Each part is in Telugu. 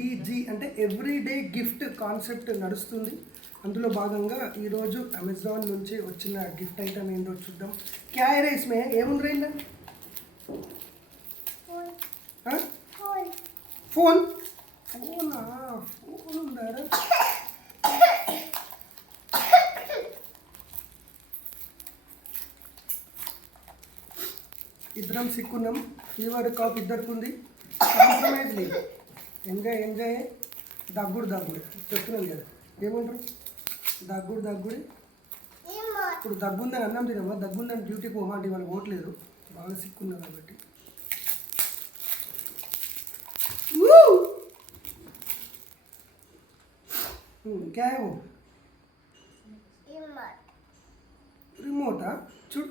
EDG అంటే ఎవ్రీడే గిఫ్ట్ కాన్సెప్ట్ నడుస్తుంది. అందులో భాగంగా ఈరోజు అమెజాన్ నుంచి వచ్చిన గిఫ్ట్ ఐటమ్ ఏంటో చూద్దాం. క్యా హై రే ఇస్మే ఏముంది రే ఇందులో? ఫోన్ ఫోనా ఫోన్ ఉందా? ఇద్దరం సిక్కున్నాం. ఫీవర్ కాప్ ఇద్దరికి ఉంది. కాంప్రమైజ్ లేదు. ఎంజాయ్ దగ్గుడు చెప్తున్నాను కదా. ఏమంటారు? దగ్గుడు ఇప్పుడు దగ్గుందని అన్నం తినమ్మా. దగ్గుందని డ్యూటీకి పోమంటే వాళ్ళు ఓట్లేదు. బాగా సిక్కున్నా కాబట్టి. क्या है वो? रिमोटा చూడు.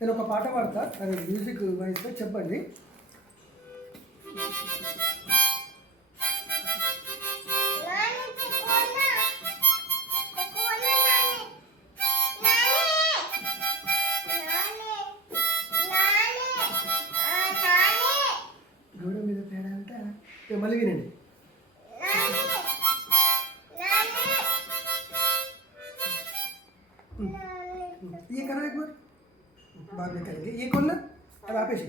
నేను ఒక పాట పాడతా, అది మ్యూజిక్ వాయిస్తో చెప్పండి. గోడ మీద పేడ అంతా మళ్ళీ వినండి. ये करो एक बार बाद में करेंगे. ये खोलना अब आप ऐसे